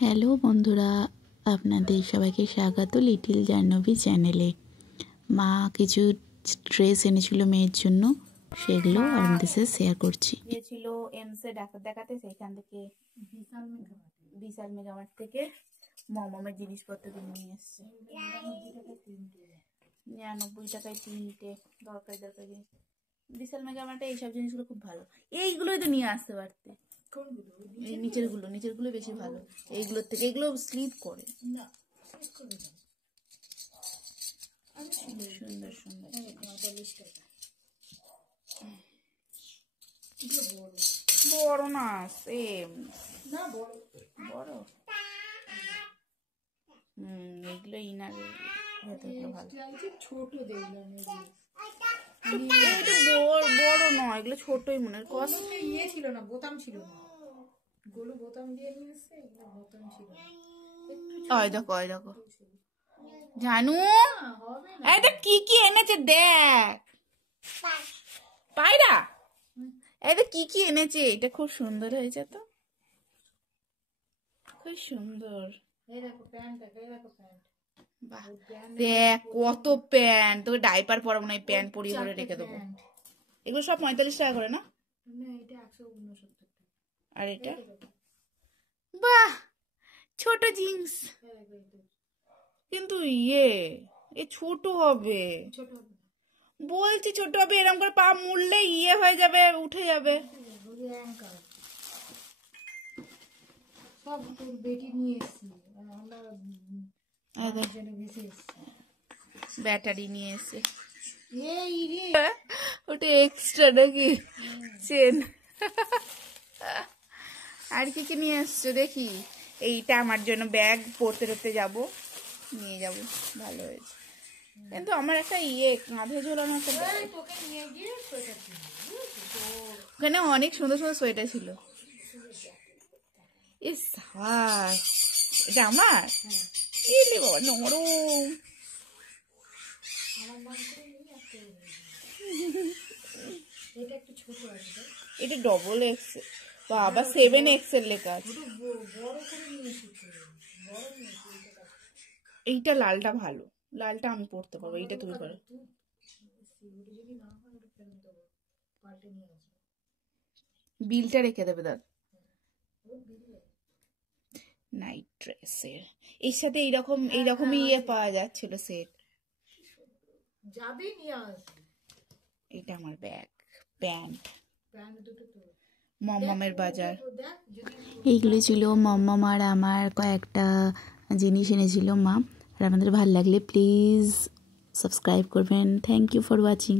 Hello বন্ধুরা, আপনাদের সবাইকে স্বাগত লিটিল জাহ্নবী চ্যানেলে। মা কিছু ড্রেস এনেছিল মেয়ের জন্য, সেগুলো আপনাদের সাথে শেয়ার করছি। গিয়েছিল এমসে ডাক্তার দেখাতে, সেইখান থেকে বিশাল মেগামার্ট থেকে মমের জিনিসপত্র কিনে নিয়ে এসছে। 99 টাকায় 3টে দরকারি জিনিস। বিশাল মেগামার্টে এইসব জিনিসগুলো খুব ভালো। এইগুলোই তো নিয়ে আসতে পারতে। এই নিচেরগুলো বেশি ভালো এইগুলোর থেকে। এগুলো স্লিপ করে না, সুন্দর সুন্দর বড় না, সেম না, বড় এগুলো ইনারের ভেতরগুলো ভালো। ছোট দেখলাম, বড় নয়, এগুলো ছোটই মনে হয়। কষ্ট ইয়ে ছিল না, বোতাম ছিল না, গোলু বোতাম দিয়ে নিয়ে এসছে, এগুলো বোতাম ছিল না। ওই দেখো জানু, এই দেখ কি কি এনেছে, দেখ পায়রা, এই দেখ কি কি এনেছে। এটা খুব সুন্দর হয়েছে, তো খুব সুন্দর। দেখ কত প্যান্ট, তোকে ডাইপার পরাবো না, প্যান্ট পরিয়ে করে রেখে দেবো। এগুলো সব 45 টাকা করে না? আর এটা বাহ, ছোট জিন্স, কিন্তু এ ছোট হবে, বলছি ছোট হবে। এরকম করে পা মুড়লে হয়ে যাবে, উঠে যাবে। ব্যাটারি নিয়ে এসে, ওটা এক্সট্রা নাকি চেন? আর কি কি নিয়ে এসছো দেখি। এইটা আমার জন্য ব্যাগ, পড়তে পড়তে যাবো, নিয়ে যাব, ভালো হয়েছে। কিন্তু আমার একটা কাঁধে ঝোলানো একটা, ওখানে অনেক সুন্দর সুন্দর সোয়েটার ছিল। এটা আমার বাবা নরম। এটা ডবল এক্সেল, বাবা 7XL লেখা আছে। এইটা লালটা ভালো, লালটা আমি পরতে পারবো, এইটা তুমি করো। বিলটা রেখে দেবে দাদা। নাইট ড্রেসের এর সাথে এইরকমই পাওয়া যাচ্ছিল সেট। এটা আমার ব্যাগ, প্যান্ট, মমের বাজার। এইগুলো ছিল মম আর আমার কয়েকটা জিনিস এনেছিল মা। আর আপনাদের ভালো লাগলে প্লিজ সাবস্ক্রাইব করবেন। Thank you for watching.